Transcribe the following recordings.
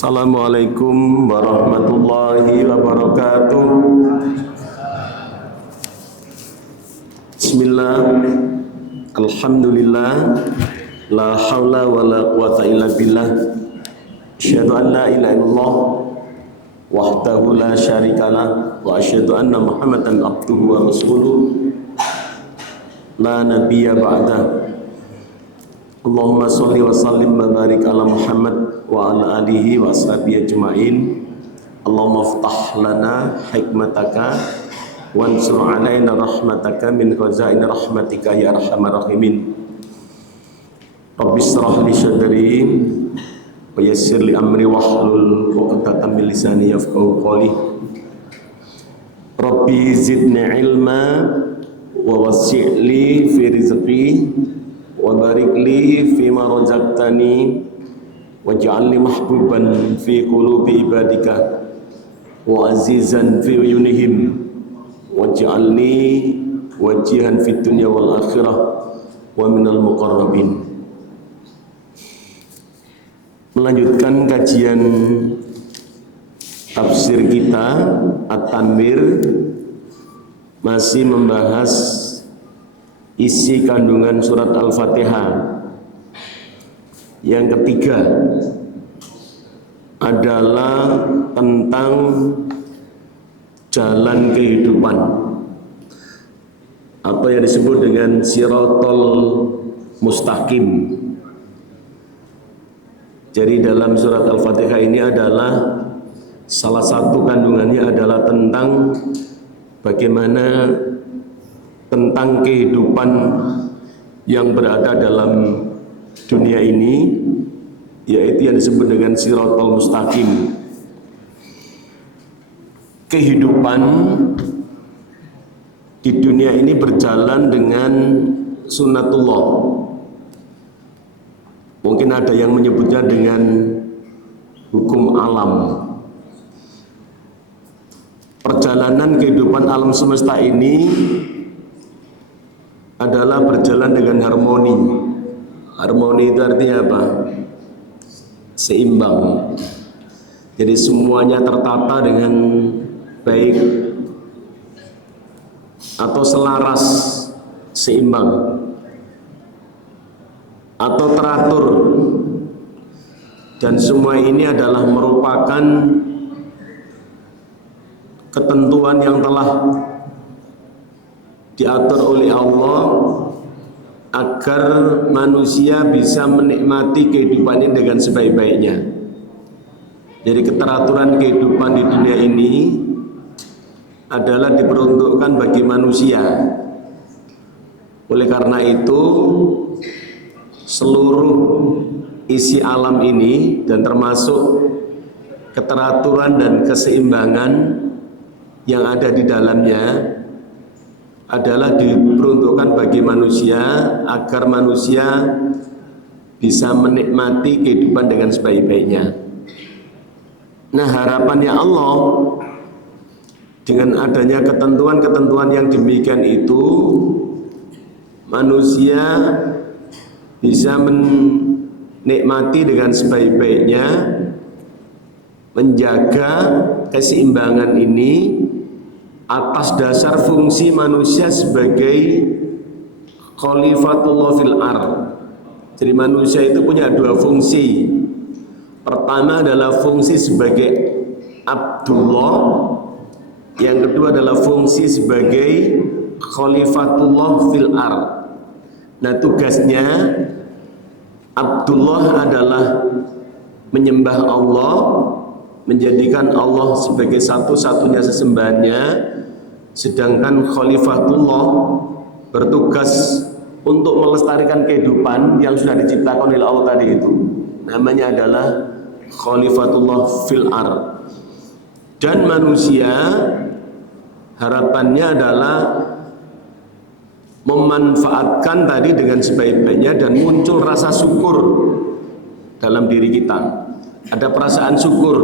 Assalamualaikum warahmatullahi wabarakatuh. Bismillah. Alhamdulillah. La haula wa la quwata illa billah. Asyhadu an la ilaha illallah wahdahu la syarikalah wa asyhadu anna Muhammadan abduhu wa rasuluh. La nabiyya ba'da. Allahumma sholli wa sallim wa barik ala Muhammad wa ala alihi wa ashabihi ajma'in. Allahumma iftah lana hikmataka wansur alaina rahmataka min khazain rahmatika ya arhamar rahimin. Rabbi shrah li sadri wa yassir li amri wahlul 'uqdatam min lisani yafqahu qawli. Rabbi zidni ilma wa wasi' li fi rizqi wa barik li fima razaqtani waj'alni mahbuban fi qulubi ibadika wa azizan fi uyunihim waj'alni wajihan fid dunya wal akhirah wa minal muqarrabin. Melanjutkan kajian tafsir kita At-Tanwir, masih membahas isi kandungan surat Al-Fatihah. Yang ketiga adalah tentang jalan kehidupan atau yang disebut dengan Shiratal Mustaqim. Jadi dalam surat Al-Fatihah ini adalah salah satu kandungannya adalah tentang bagaimana tentang kehidupan yang berada dalam dunia ini, yaitu yang disebut dengan Shiratal Mustaqim. Kehidupan di dunia ini berjalan dengan sunnatullah. Mungkin ada yang menyebutnya dengan hukum alam. Perjalanan kehidupan alam semesta ini adalah berjalan dengan harmoni. Harmoni itu artinya apa? Seimbang. Jadi semuanya tertata dengan baik atau selaras, seimbang atau teratur. Dan semua ini adalah merupakan ketentuan yang telah diatur oleh Allah agar manusia bisa menikmati kehidupannya dengan sebaik-baiknya. Jadi keteraturan kehidupan di dunia ini adalah diperuntukkan bagi manusia. Oleh karena itu, seluruh isi alam ini dan termasuk keteraturan dan keseimbangan yang ada di dalamnya adalah diperuntukkan bagi manusia agar manusia bisa menikmati kehidupan dengan sebaik-baiknya. Nah, harapannya Allah dengan adanya ketentuan-ketentuan yang demikian itu, manusia bisa menikmati dengan sebaik-baiknya, menjaga keseimbangan ini atas dasar fungsi manusia sebagai khalifatullah fil ardh. Jadi manusia itu punya dua fungsi. Pertama adalah fungsi sebagai Abdullah, yang kedua adalah fungsi sebagai khalifatullah fil ardh. Nah, tugasnya Abdullah adalah menyembah Allah, menjadikan Allah sebagai satu-satunya sesembahannya, sedangkan khalifatullah bertugas untuk melestarikan kehidupan yang sudah diciptakan oleh Allah tadi itu. Namanya adalah khalifatullah fil ardh. Dan manusia harapannya adalah memanfaatkan tadi dengan sebaik-baiknya dan muncul rasa syukur dalam diri kita. Ada perasaan syukur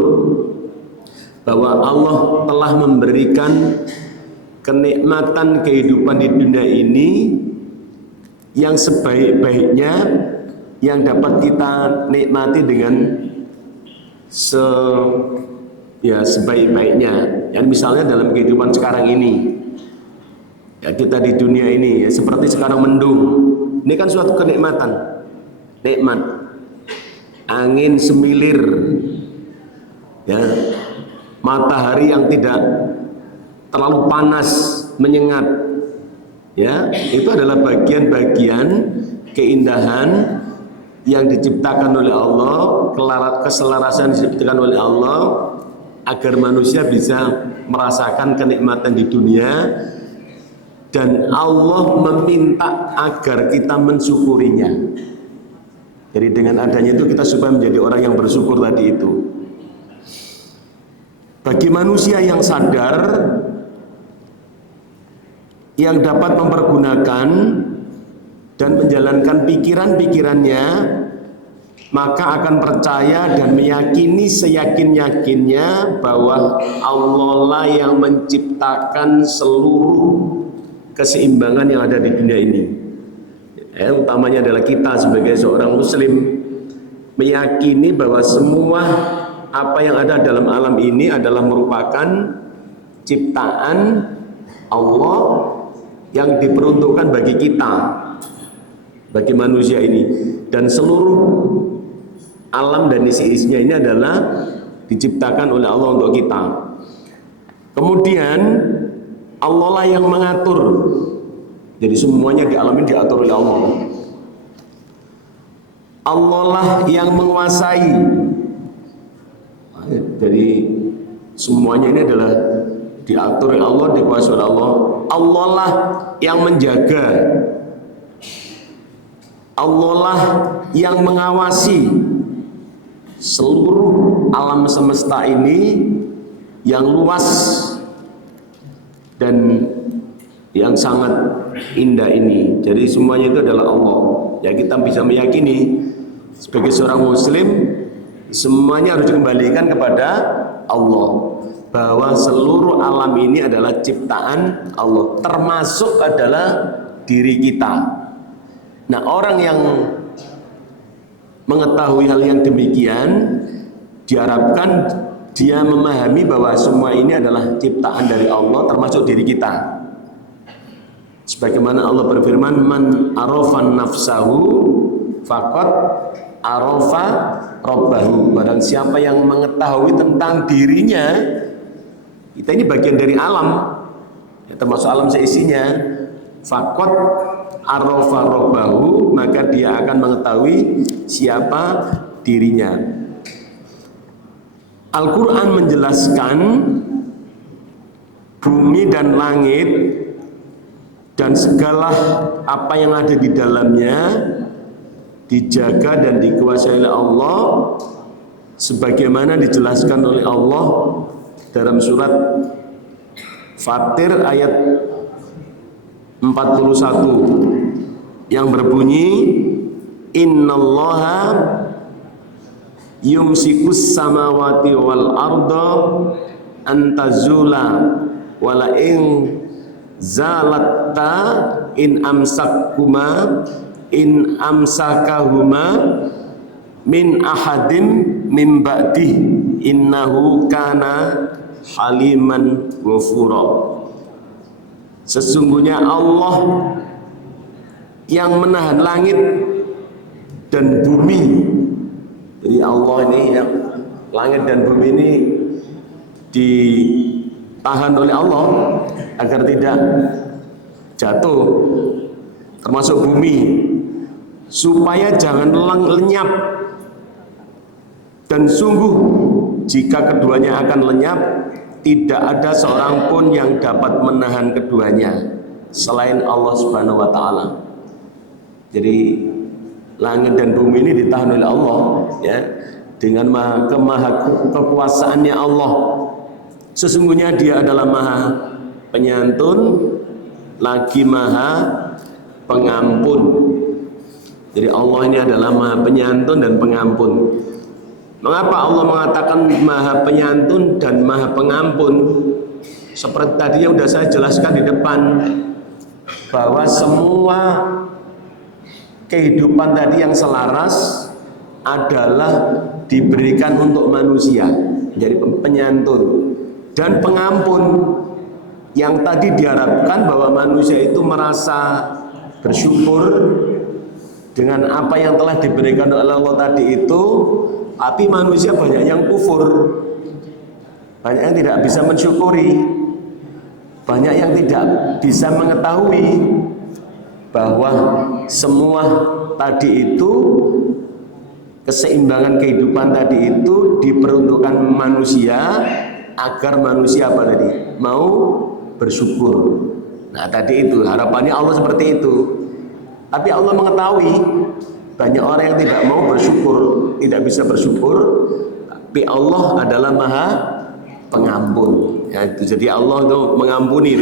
bahwa Allah telah memberikan kenikmatan kehidupan di dunia ini yang sebaik-baiknya, yang dapat kita nikmati dengan sebaik-baiknya. Yang misalnya dalam kehidupan sekarang ini, ya kita di dunia ini ya seperti sekarang mendung. Ini kan suatu kenikmatan, nikmat. Angin semilir, ya, matahari yang tidak terlalu panas menyengat, ya, itu adalah bagian-bagian keindahan yang diciptakan oleh Allah, keselarasan diciptakan oleh Allah agar manusia bisa merasakan kenikmatan di dunia, dan Allah meminta agar kita mensyukurinya. Jadi dengan adanya itu kita supaya menjadi orang yang bersyukur tadi itu. Bagi manusia yang sadar, yang dapat mempergunakan dan menjalankan pikiran-pikirannya, maka akan percaya dan meyakini seyakin-yakinnya bahwa Allah lah yang menciptakan seluruh keseimbangan yang ada di dunia ini. Utamanya adalah kita sebagai seorang muslim meyakini bahwa semua apa yang ada dalam alam ini adalah merupakan ciptaan Allah yang diperuntukkan bagi kita, bagi manusia ini, dan seluruh alam dan isi-isinya ini adalah diciptakan oleh Allah untuk kita. Kemudian Allah lah yang mengatur. Jadi semuanya di alam ini diatur oleh Allah. Allah lah yang menguasai. Jadi semuanya ini adalah diatur oleh Allah, dikuasai oleh Allah. Allah lah yang menjaga. Allah lah yang mengawasi seluruh alam semesta ini yang luas dan yang sangat indah ini. Jadi semuanya itu adalah Allah. Ya, kita bisa meyakini sebagai seorang muslim semuanya harus dikembalikan kepada Allah, bahwa seluruh alam ini adalah ciptaan Allah, termasuk adalah diri kita. Nah, orang yang mengetahui hal yang demikian diharapkan dia memahami bahwa semua ini adalah ciptaan dari Allah, termasuk diri kita. Sebagaimana Allah berfirman, man arafan nafsahu faqad arafa rabbahu. Barang siapa yang mengetahui tentang dirinya, kita ini bagian dari alam, ya, termasuk alam seisinya, faqad arafa rabbahu, maka dia akan mengetahui siapa dirinya. Al-Quran menjelaskan bumi dan langit dan segala apa yang ada di dalamnya dijaga dan dikuasai oleh Allah, sebagaimana dijelaskan oleh Allah dalam surat Fatir ayat 41 yang berbunyi, innallaha yumsikus samawati wal arda antazula wala in zalatta in amsakahuma min ahadim min ba'dih innahu kana haliman ghafura. Sesungguhnya Allah yang menahan langit dan bumi. Jadi Allah ini yang langit dan bumi ini ditahan oleh Allah agar tidak jatuh, termasuk bumi, supaya jangan lenyap. Dan sungguh jika keduanya akan lenyap, tidak ada seorang pun yang dapat menahan keduanya selain Allah Subhanahu wa taala. Jadi langit dan bumi ini ditahan oleh Allah, ya, dengan kekuasaannya Allah. Sesungguhnya Dia adalah Maha Penyantun lagi Maha Pengampun. Jadi Allah ini adalah Maha Penyantun dan Pengampun. Mengapa Allah mengatakan Maha Penyantun dan Maha Pengampun? Seperti tadi yang sudah saya jelaskan di depan, bahwa semua kehidupan tadi yang selaras adalah diberikan untuk manusia, jadi penyantun dan pengampun. Yang tadi diharapkan bahwa manusia itu merasa bersyukur dengan apa yang telah diberikan oleh Allah tadi itu, tapi manusia banyak yang kufur, banyak yang tidak bisa mensyukuri, banyak yang tidak bisa mengetahui bahwa semua tadi itu, keseimbangan kehidupan tadi itu diperuntukkan manusia agar manusia apa tadi? Mau bersyukur. Nah tadi itu harapannya Allah seperti itu. Tapi Allah mengetahui banyak orang yang tidak mau bersyukur, tidak bisa bersyukur. Tapi Allah adalah Maha Pengampun. Ya, itu. Jadi Allah itu mengampuni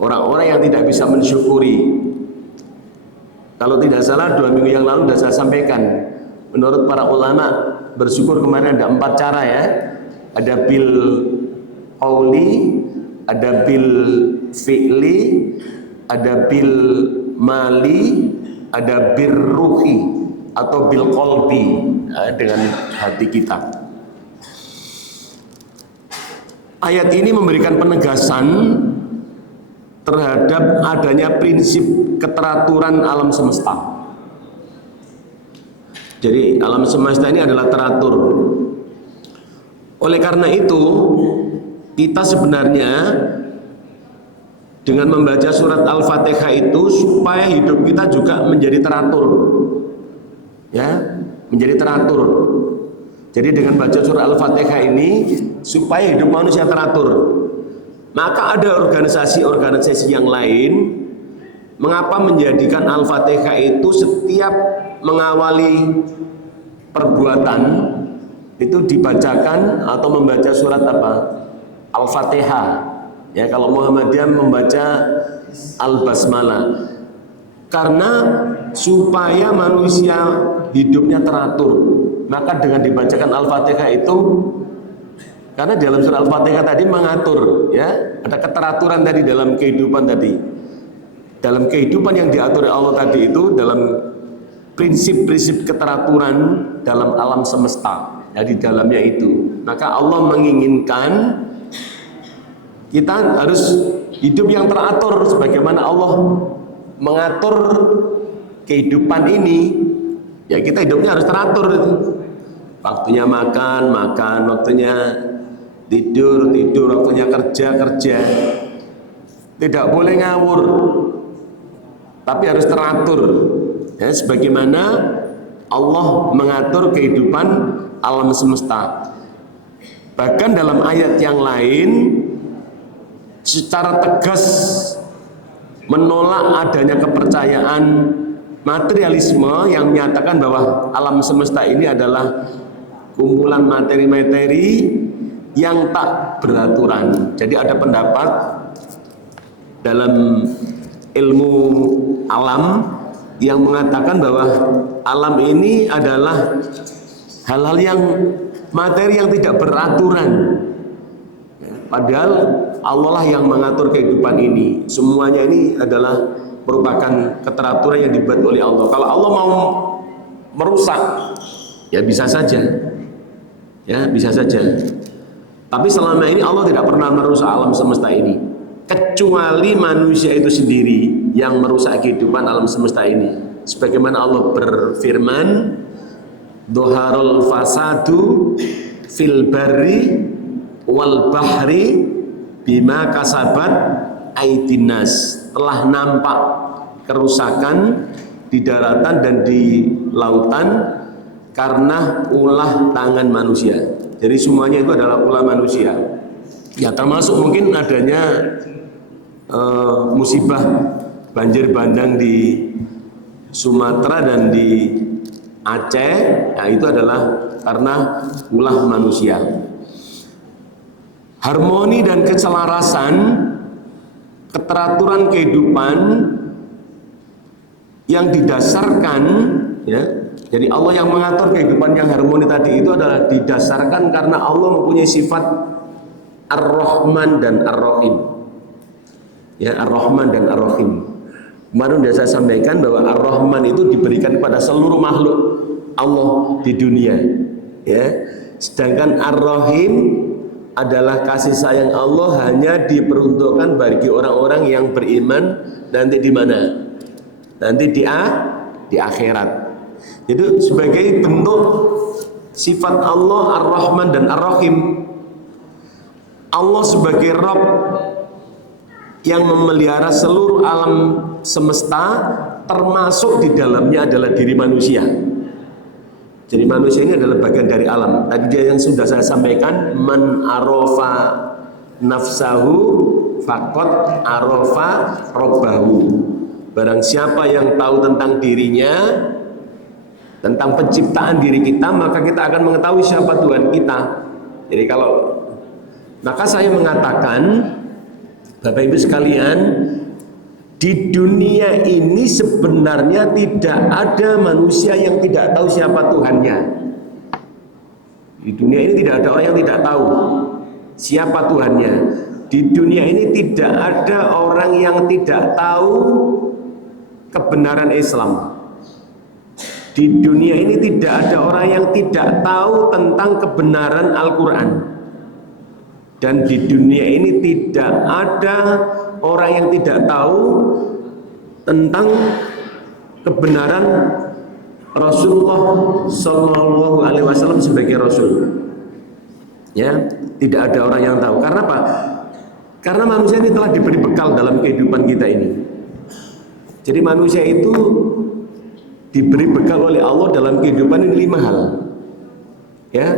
orang-orang yang tidak bisa mensyukuri. Kalau tidak salah 2 minggu yang lalu sudah saya sampaikan, menurut para ulama bersyukur kemarin ada 4 cara ya. Ada bil qauli, ada bil fi'li, ada bil mali, ada bil ruhi atau bil qalbi, dengan hati kita. Ayat ini memberikan penegasan terhadap adanya prinsip keteraturan alam semesta. Jadi alam semesta ini adalah teratur. Oleh karena itu, kita sebenarnya dengan membaca surat Al-Fatihah itu supaya hidup kita juga menjadi teratur. Ya, menjadi teratur. Jadi dengan baca surat Al-Fatihah ini supaya hidup manusia teratur. Maka ada organisasi-organisasi yang lain mengapa menjadikan Al-Fatihah itu setiap mengawali perbuatan itu dibacakan atau membaca surat apa? Al-Fatihah. Ya, kalau Muhammadiyah membaca Al-Basmalah. Karena supaya manusia hidupnya teratur. Maka dengan dibacakan Al-Fatihah itu, karena dalam surah Al-Fatihah tadi mengatur, ya, ada keteraturan tadi dalam kehidupan tadi. Dalam kehidupan yang diatur oleh Allah tadi itu dalam prinsip-prinsip keteraturan dalam alam semesta, ya, di dalamnya itu. Maka Allah menginginkan kita harus hidup yang teratur sebagaimana Allah mengatur kehidupan ini. Ya, kita hidupnya harus teratur itu. Waktunya makan, waktunya tidur, waktunya kerja. Tidak boleh ngawur. Tapi harus teratur. Ya, sebagaimana Allah mengatur kehidupan alam semesta. Bahkan dalam ayat yang lain secara tegas menolak adanya kepercayaan materialisme yang menyatakan bahwa alam semesta ini adalah kumpulan materi-materi yang tak beraturan. Jadi ada pendapat dalam ilmu alam yang mengatakan bahwa alam ini adalah hal-hal yang materi yang tidak beraturan. Padahal Allah lah yang mengatur kehidupan ini. Semuanya ini adalah merupakan keteraturan yang dibuat oleh Allah. Kalau Allah mau merusak, ya bisa saja. Ya, bisa saja. Tapi selama ini Allah tidak pernah merusak alam semesta ini. Kecuali manusia itu sendiri yang merusak kehidupan alam semesta ini. Sebagaimana Allah berfirman, "Dhaharul fasadu fil barri wal bahri bima kasabat aidinas." Telah nampak kerusakan di daratan dan di lautan karena ulah tangan manusia. Jadi semuanya itu adalah ulah manusia. Ya, termasuk mungkin adanya musibah banjir bandang di Sumatera dan di Aceh. Ya, itu adalah karena ulah manusia. Harmoni dan keselarasan, keteraturan kehidupan yang didasarkan, ya, jadi Allah yang mengatur kehidupan yang harmoni tadi itu adalah didasarkan karena Allah mempunyai sifat Ar-Rahman dan Ar-Rahim. Ya, Ar-Rahman dan Ar-Rahim. Kemarin sudah saya sampaikan bahwa Ar-Rahman itu diberikan kepada seluruh makhluk. Allah di dunia, ya. Sedangkan Ar-Rahim adalah kasih sayang Allah hanya diperuntukkan bagi orang-orang yang beriman nanti di mana? Nanti di akhirat. Itu sebagai bentuk sifat Allah Ar-Rahman dan Ar-Rahim. Allah sebagai Rabb yang memelihara seluruh alam semesta, termasuk di dalamnya adalah diri manusia. Jadi manusia ini adalah bagian dari alam. Tadi dia yang sudah saya sampaikan, man arofa nafsahu faqad arofa robbahu. Barang siapa yang tahu tentang dirinya, tentang penciptaan diri kita, maka kita akan mengetahui siapa Tuhan kita. Jadi maka saya mengatakan, Bapak Ibu sekalian, di dunia ini sebenarnya tidak ada manusia yang tidak tahu siapa Tuhannya. Di dunia ini tidak ada orang yang tidak tahu siapa Tuhannya. Di dunia ini tidak ada orang yang tidak tahu kebenaran Islam. Di dunia ini tidak ada orang yang tidak tahu tentang kebenaran Al-Quran. Dan di dunia ini tidak ada orang yang tidak tahu tentang kebenaran Rasulullah Shallallahu Alaihi Wasallam sebagai Rasul. Ya, tidak ada orang yang tahu. Karena apa? Karena manusia ini telah diberi bekal dalam kehidupan kita ini. Jadi manusia itu diberi bekal oleh Allah dalam kehidupan ini 5 hal. Ya,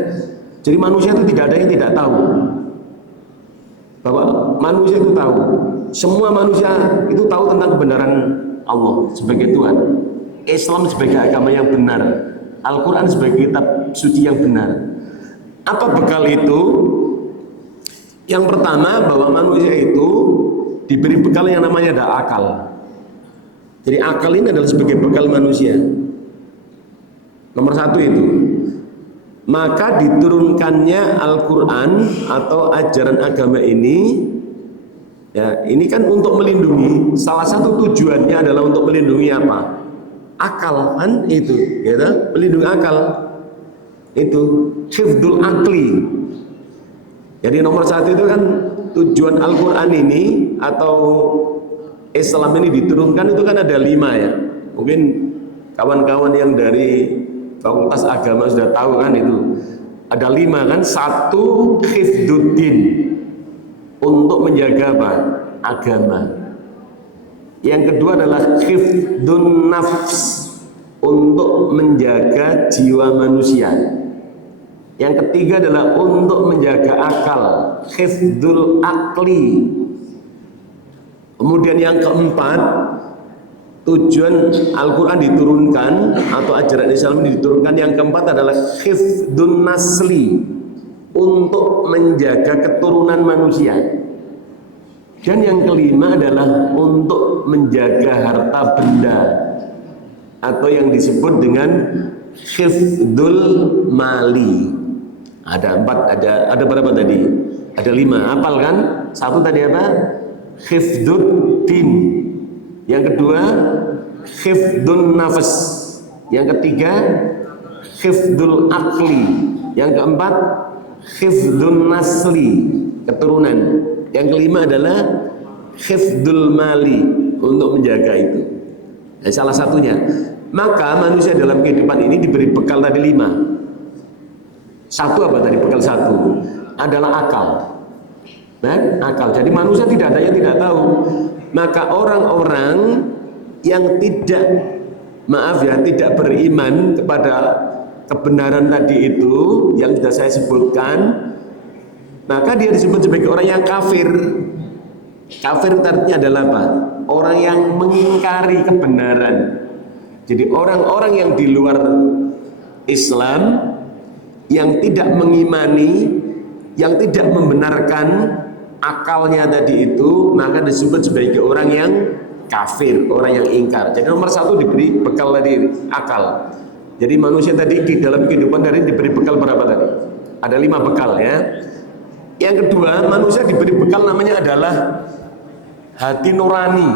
jadi manusia itu tidak ada yang tidak tahu. Bahwa manusia itu tahu, semua manusia itu tahu tentang kebenaran Allah sebagai Tuhan, Islam sebagai agama yang benar, Al-Quran sebagai kitab suci yang benar. Apa bekal itu? Yang pertama, bahwa manusia itu diberi bekal yang namanya ada akal. Jadi akal ini adalah sebagai bekal manusia. Nomor 1 itu. Maka diturunkannya Al-Quran atau ajaran agama ini, ya, ini kan untuk melindungi. Salah satu tujuannya adalah untuk melindungi apa? Akal, kan itu, ya, melindungi akal. Itu hifdzul akli. Jadi nomor 1 itu kan tujuan Al-Quran ini atau Islam ini diturunkan itu kan ada 5, ya. Mungkin kawan-kawan yang dari Fakultas Agama sudah tahu kan itu. Ada 5 kan. 1, hifdzuddin, untuk menjaga apa? Agama. Yang kedua adalah hifdzun nafs, untuk menjaga jiwa manusia. Yang ketiga adalah untuk menjaga akal, hifdzul akli. Kemudian yang keempat, tujuan Al-Quran diturunkan atau ajaran Islam diturunkan, yang keempat adalah hifdzun nasli, untuk menjaga keturunan manusia. Dan yang kelima adalah untuk menjaga harta benda atau yang disebut dengan hifdzul mali. Ada 4, ada berapa tadi? Ada 5, hafal kan? 1 tadi apa? Hifdzuddin. Yang kedua, hifdzun nafs. Yang ketiga, hifdzul akli. Yang keempat, hifdzun nasli, keturunan. Yang kelima adalah hifdzul mali, untuk menjaga itu. Nah, salah satunya. Maka manusia dalam kehidupan ini diberi bekal tadi 5. 1 apa tadi? Bekal 1 adalah akal. Nah, akal. Jadi manusia tidak ada yang tidak tahu. Maka orang-orang yang tidak beriman kepada kebenaran tadi itu yang sudah saya sebutkan, maka dia disebut sebagai orang yang kafir. Kafir artinya adalah apa? Orang yang mengingkari kebenaran. Jadi orang-orang yang di luar Islam, yang tidak mengimani, yang tidak membenarkan akalnya tadi itu, maka disebut sebagai orang yang kafir, orang yang ingkar. Jadi nomor 1 diberi bekal tadi, akal. Jadi manusia tadi di dalam kehidupan dari diberi bekal berapa tadi? Ada 5 bekal, ya. Yang kedua, manusia diberi bekal namanya adalah hati nurani.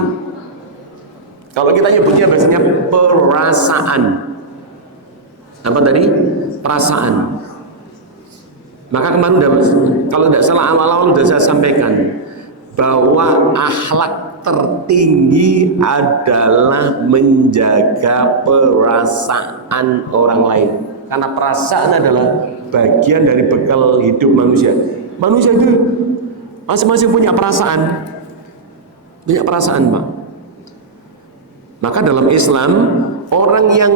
Kalau kita nyebutnya biasanya perasaan. Apa tadi? Perasaan. Maka kemarin kalau tidak salah awal-awal sudah saya sampaikan bahwa akhlak tertinggi adalah menjaga perasaan orang lain. Karena perasaan adalah bagian dari bekal hidup manusia. Manusia itu masing-masing punya perasaan. Punya perasaan, Pak. Maka dalam Islam, orang yang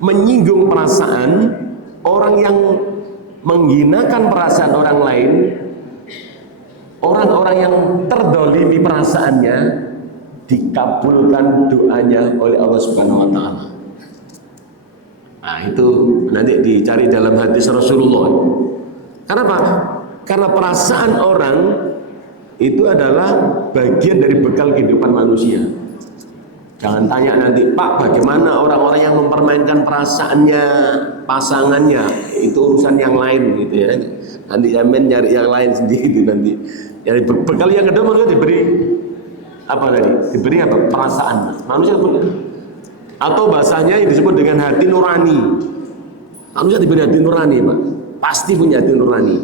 menyinggung perasaan, orang yang menghinakan perasaan orang lain, orang-orang yang terdolimi perasaannya, dikabulkan doanya oleh Allah Subhanahu wa Ta'ala. Nah, itu nanti dicari dalam hadis Rasulullah. Kenapa? Karena perasaan orang itu adalah bagian dari bekal kehidupan manusia. Jangan tanya nanti, Pak, bagaimana orang-orang yang mempermainkan perasaannya pasangannya, itu urusan yang lain gitu ya. Nanti Yamin nyari yang lain sendiri itu nanti. Jadi bekal yang kedua manusia diberi apa tadi? Diberi apa? Perasaan. Manusia punya. Atau bahasanya yang disebut dengan hati nurani. Manusia diberi hati nurani, Pak. Pasti punya hati nurani.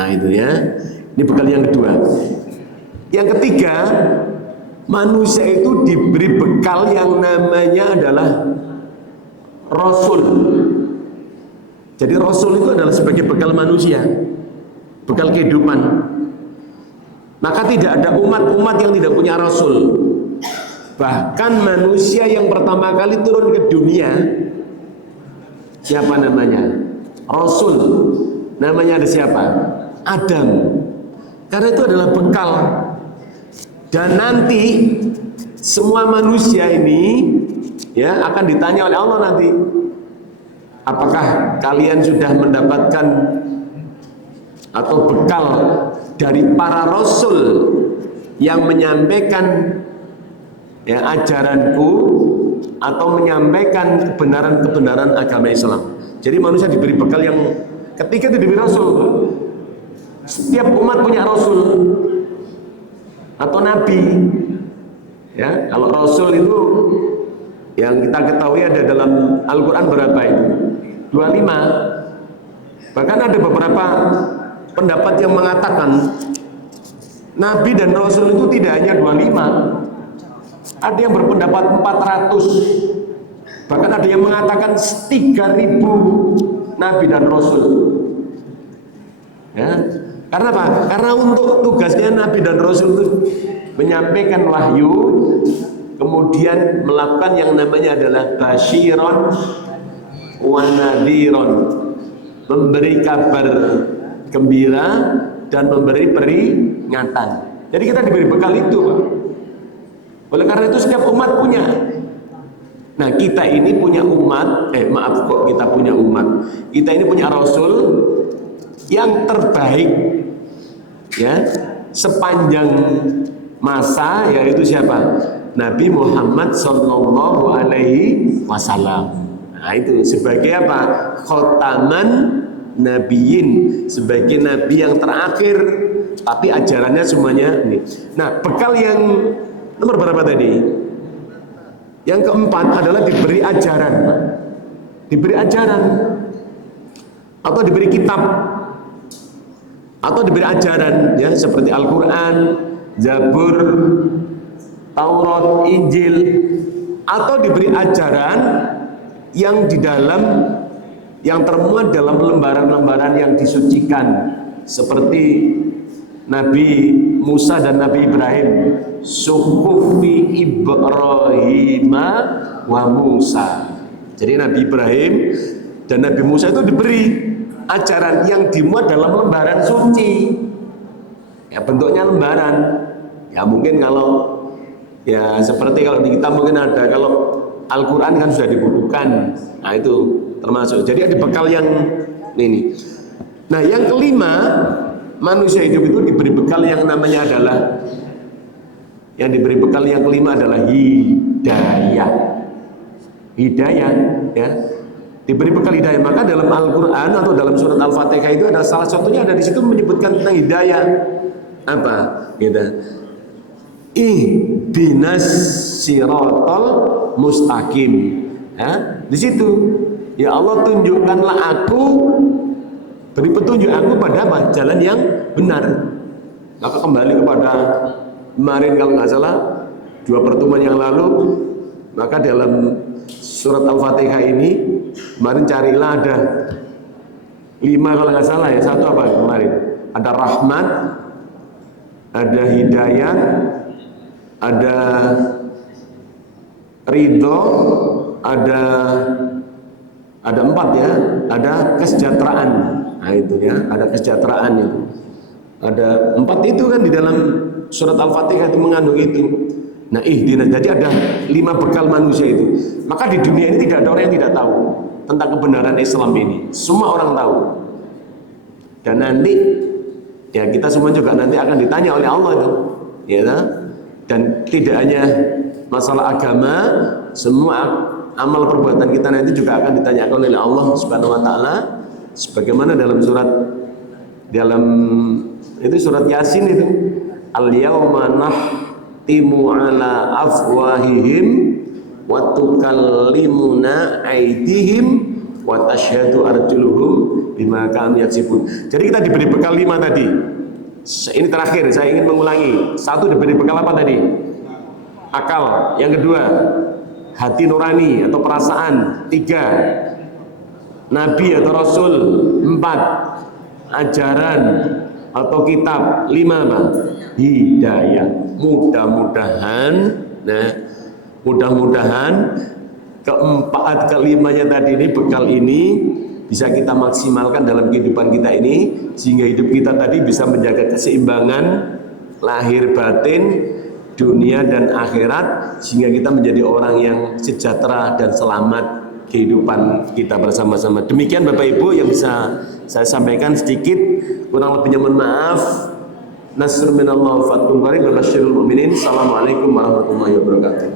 Nah itu ya. Ini bekal yang kedua. Yang ketiga, manusia itu diberi bekal yang namanya adalah Rasul. Jadi Rasul itu adalah sebagai bekal manusia, bekal kehidupan. Maka tidak ada umat-umat yang tidak punya Rasul. Bahkan manusia yang pertama kali turun ke dunia, siapa namanya? Rasul. Namanya ada siapa? Adam. Karena itu adalah bekal. Dan nanti semua manusia ini ya akan ditanya oleh Allah nanti, apakah kalian sudah mendapatkan atau bekal dari para rasul yang menyampaikan ya ajaranku atau menyampaikan kebenaran-kebenaran agama Islam. Jadi manusia diberi bekal yang ketiga itu diberi rasul. Setiap umat punya rasul atau nabi. Ya, kalau rasul itu yang kita ketahui ada dalam Al-Qur'an berapa itu? 25. Bahkan ada beberapa pendapat yang mengatakan nabi dan rasul itu tidak hanya 25. Ada yang berpendapat 400. Bahkan ada yang mengatakan 3.000 nabi dan rasul. Ya. Karena apa? Karena untuk tugasnya nabi dan rasul itu menyampaikan wahyu, kemudian melakukan yang namanya adalah basyiron wa nadhiron, memberi kabar gembira dan memberi peringatan. Jadi kita diberi bekal itu, Pak. Oleh karena itu setiap umat punya. Nah, kita ini punya umat, maaf kok kita punya umat. Kita ini punya rasul yang terbaik ya sepanjang masa, yaitu siapa? Nabi Muhammad Sallallahu Alaihi Wasallam. Nah itu sebagai apa? Khotaman Nabiyin, sebagai nabi yang terakhir, tapi ajarannya semuanya ini. Nah bekal yang nomor berapa tadi? Yang keempat adalah diberi ajaran, diberi ajaran atau diberi kitab atau diberi ajaran ya seperti Al-Quran, Zabur, Taurat, Injil, atau diberi ajaran yang di dalam yang termuat dalam lembaran-lembaran yang disucikan seperti Nabi Musa dan Nabi Ibrahim, Suhufi Ibrahim wa Musa. Jadi Nabi Ibrahim dan Nabi Musa itu diberi ajaran yang dimuat dalam lembaran suci. Ya bentuknya lembaran. Ya mungkin kalau ya seperti kalau di kita mungkin ada, kalau Al-Quran kan sudah dibukukan. Nah itu termasuk. Jadi ada bekal yang ini. Nah yang kelima, manusia hidup itu diberi bekal yang namanya adalah, yang diberi bekal yang kelima adalah hidayah. Hidayah ya. Diberi bekal hidayah. Maka dalam Al-Quran atau dalam surat Al-Fatihah itu ada salah satunya, ada di situ menyebutkan tentang hidayah. Apa? Gitu. Ihdinas siratal mustaqim. Ya, di situ ya Allah tunjukkanlah aku, beri petunjuk aku pada jalan yang benar. Maka kembali kepada kemarin kalau nggak salah 2 pertemuan yang lalu, maka dalam surat Al-Fatihah ini kemarin carilah ada 5 kalau nggak salah ya. Satu apa kemarin? Ada rahmat, ada hidayah, ada ridho, ada 4 ya, ada kesejahteraan. Nah itu ya, ada kesejahteraan itu. Ada 4 itu kan di dalam surat Al-Fatihah itu mengandung itu. Nah jadi ada 5 bekal manusia itu. Maka di dunia ini tidak ada orang yang tidak tahu tentang kebenaran Islam ini. Semua orang tahu. Dan nanti ya kita semua juga nanti akan ditanya oleh Allah itu, ya. Dan tidak hanya masalah agama, semua amal perbuatan kita nanti juga akan ditanyakan oleh Allah Subhanahu wa taala, sebagaimana dalam itu surat Yasin itu, al-yauma nahtimu ala afwahihim wa tukallimuna aydihim wa tashhadu arjuluhum bima kanu yaksibun. Jadi kita diberi bekal 5 tadi. Ini terakhir saya ingin mengulangi. 1 diberi bekal apa tadi? Akal. Yang kedua, hati nurani atau perasaan. 3, nabi atau rasul. 4, ajaran atau kitab. 5 apa? Hidayah. Mudah-mudahan kelimanya tadi ini, bekal ini bisa kita maksimalkan dalam kehidupan kita ini, sehingga hidup kita tadi bisa menjaga keseimbangan lahir batin, dunia dan akhirat, sehingga kita menjadi orang yang sejahtera dan selamat kehidupan kita bersama-sama. Demikian Bapak Ibu yang bisa saya sampaikan sedikit, kurang lebihnya mohon maaf. Nasrun minallah wa fathun qarib wa basyiril mu'minin. Assalamualaikum warahmatullahi wabarakatuh.